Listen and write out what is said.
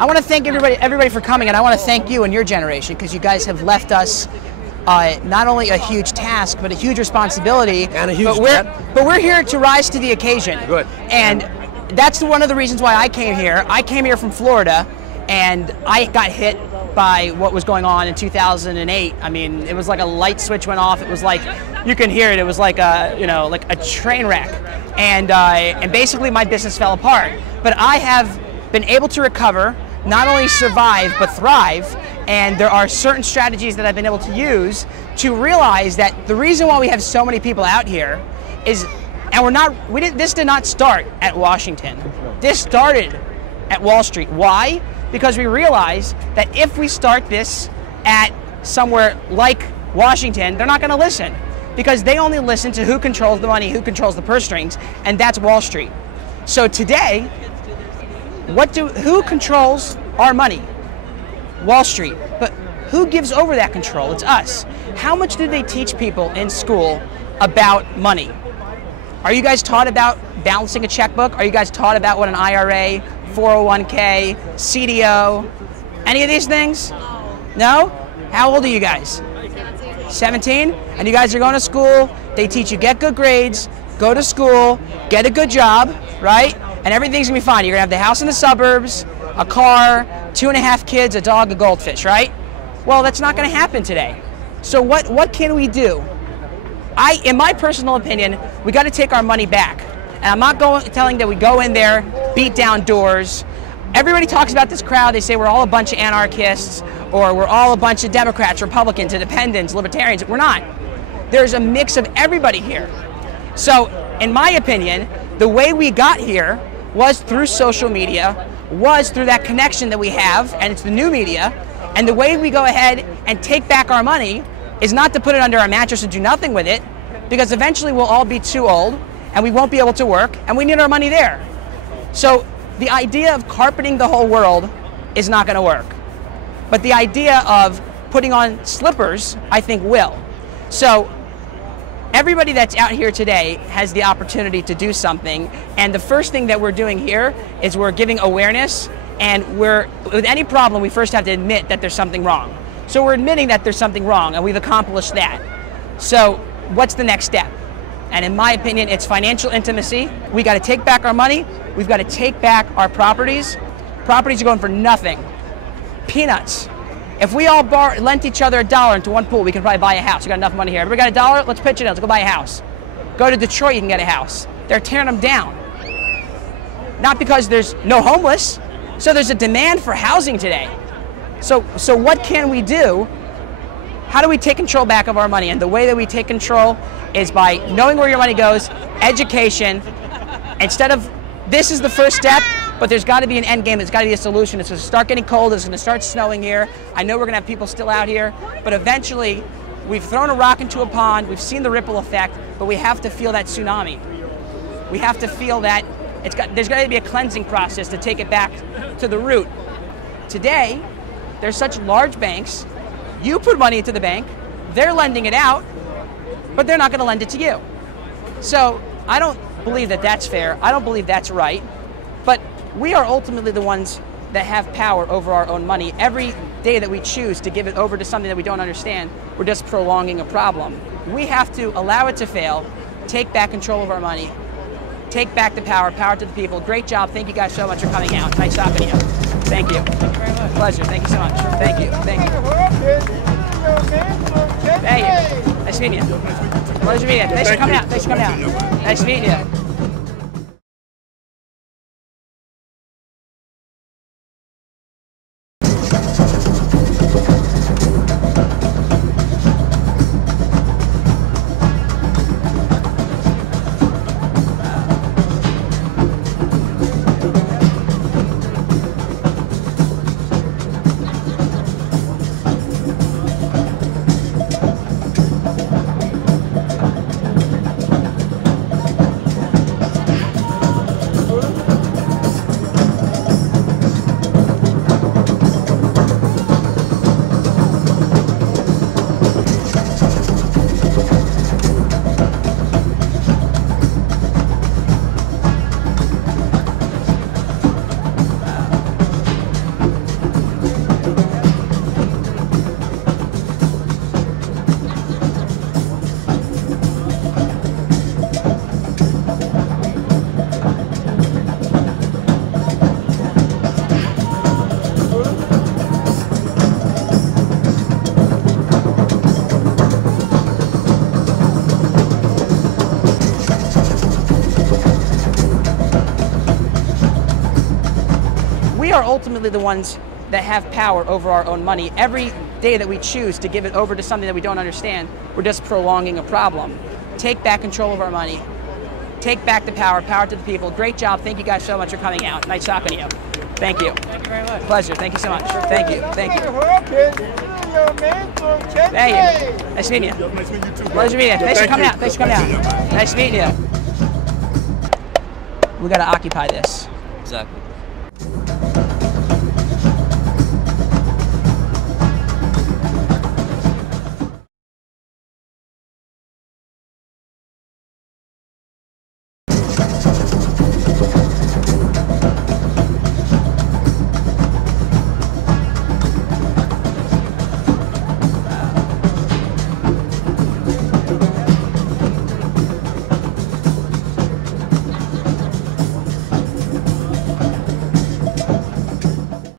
I want to thank everybody for coming, and I want to thank you and your generation, because you guys have left us not only a huge task, but a huge responsibility. And a huge but we're here to rise to the occasion. Good. And that's one of the reasons why I came here. I came here from Florida, and I got hit by what was going on in 2008. I mean, it was like a light switch went off. It was like, you can hear it. It was like a, like a train wreck. And basically my business fell apart. But I have been able to recover, not only survive, but thrive. And there are certain strategies that I've been able to use to realize that the reason why we have so many people out here is, and this did not start at Washington. This started at Wall Street. Why? Because we realize that if we start this at somewhere like Washington, they're not going to listen, because they only listen to who controls the money, who controls the purse strings, and that's Wall Street. So today, who controls our money? Wall Street. But who gives over that control? It's us. How much do they teach people in school about money? Are you guys taught about balancing a checkbook? Are you guys taught about what an IRA, 401k, CDO, any of these things? No? How old are you guys? 17? And you guys are going to school, they teach you get good grades, go to school, get a good job, right? And everything's gonna be fine. You're gonna have the house in the suburbs, a car, 2.5 kids, a dog, a goldfish, right? Well, that's not gonna happen today. So what can we do? In my personal opinion, we gotta take our money back. And I'm not telling that we go in there, beat down doors. Everybody talks about this crowd. They say we're all a bunch of anarchists, or we're all a bunch of Democrats, Republicans, independents, libertarians. We're not. There's a mix of everybody here. So, in my opinion, the way we got here was through social media, was through that connection that we have, and it's the new media. And the way we go ahead and take back our money is not to put it under our mattress and do nothing with it, because eventually we'll all be too old, and we won't be able to work, and we need our money there. So the idea of carpeting the whole world is not going to work. But the idea of putting on slippers, I think, will. So everybody that's out here today has the opportunity to do something, and the first thing that we're doing here is we're giving awareness, and with any problem, we first have to admit that there's something wrong. So we're admitting that there's something wrong, and we've accomplished that. So what's the next step? And in my opinion, it's financial intimacy. We got to take back our money. We've got to take back our properties. Properties are going for nothing. Peanuts. If we all lent each other $1 into one pool, we can probably buy a house. We got enough money here. Everybody got $1? Let's pitch it in. Let's go buy a house. Go to Detroit, you can get a house. They're tearing them down. Not because there's no homeless. So there's a demand for housing today. So what can we do? How do we take control back of our money? And the way that we take control is by knowing where your money goes, education. Instead of, this is the first step, but there's got to be an end game. There's got to be a solution. It's going to start getting cold. It's going to start snowing here. I know we're going to have people still out here, but eventually we've thrown a rock into a pond. We've seen the ripple effect, but we have to feel that tsunami. We have to feel that there's got to be a cleansing process to take it back to the root. Today, there's such large banks. You put money into the bank, they're lending it out, but they're not going to lend it to you. So I don't believe that that's fair. I don't believe that's right. But we are ultimately the ones that have power over our own money. Every day that we choose to give it over to something that we don't understand, we're just prolonging a problem. We have to allow it to fail, take back control of our money, take back the power to the people. Great job. Thank you guys so much for coming out. Nice talking to you. Thank you. Thank you very much. Pleasure. Thank you so much. Thank you. Thank you. Thank you. Nice meeting you. Pleasure meeting you. Thanks for coming out. Thanks for coming out. Nice meeting you. we are ultimately the ones that have power over our own money. Every day that we choose to give it over to something that we don't understand, we're just prolonging a problem. Take back control of our money. Take back the power to the people. Great job. Thank you guys so much for coming out. Nice talking to you. Thank you. Thank you very much. Pleasure. Thank you so much. Thank you. Thank you. Thank you. Nice meeting you. Nice meeting you too. Pleasure meeting you. Thanks for coming out. Thanks for coming out. Nice meeting you. We got to occupy this. Exactly.